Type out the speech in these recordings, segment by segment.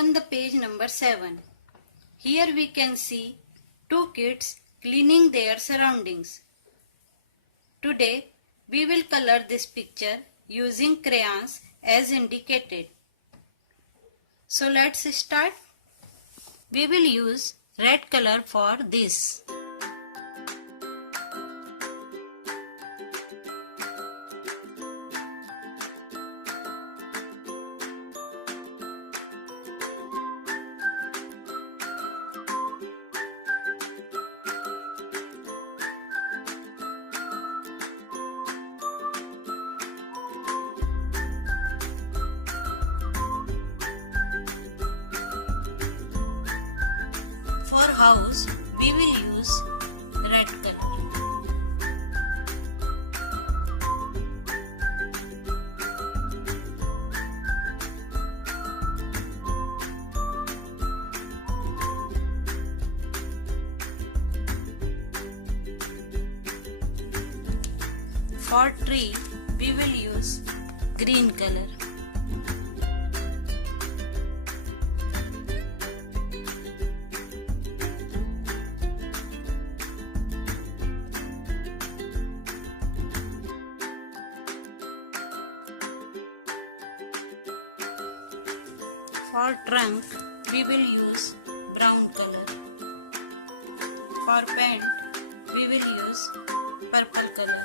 open the page number 7. Here we can see two kids cleaning their surroundings. Today we will color this picture using crayons as indicated. So let's start. We will use red color for this. For house, we will use red color. For tree, we will use green color. For trunk, we will use brown color. For pant, we will use purple color.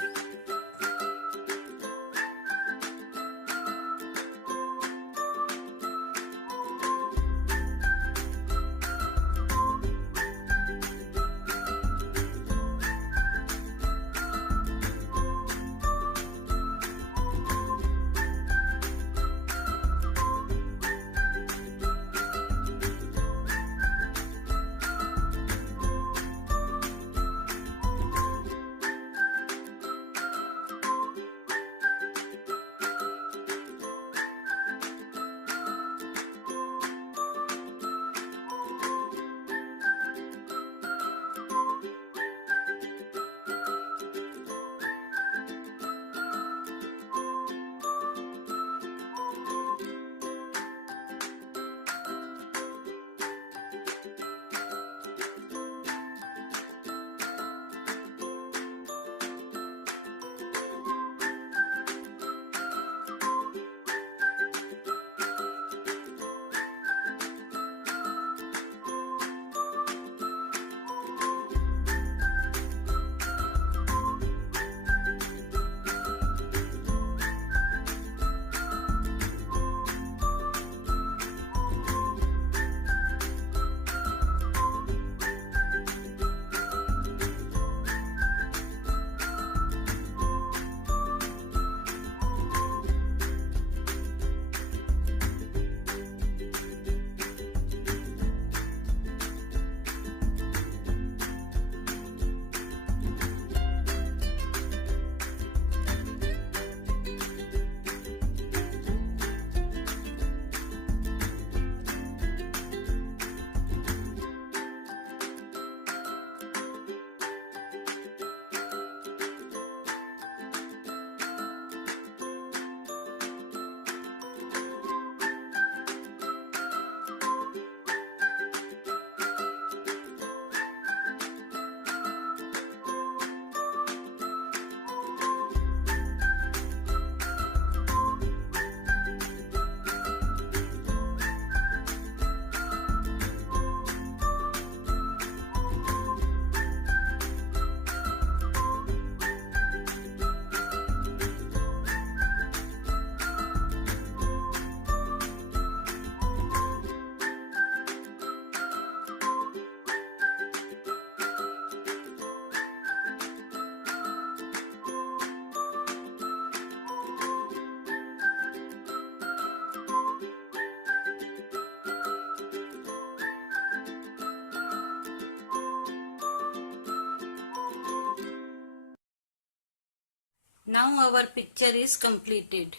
Now our picture is completed.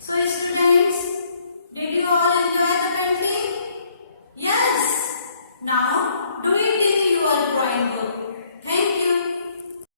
So students,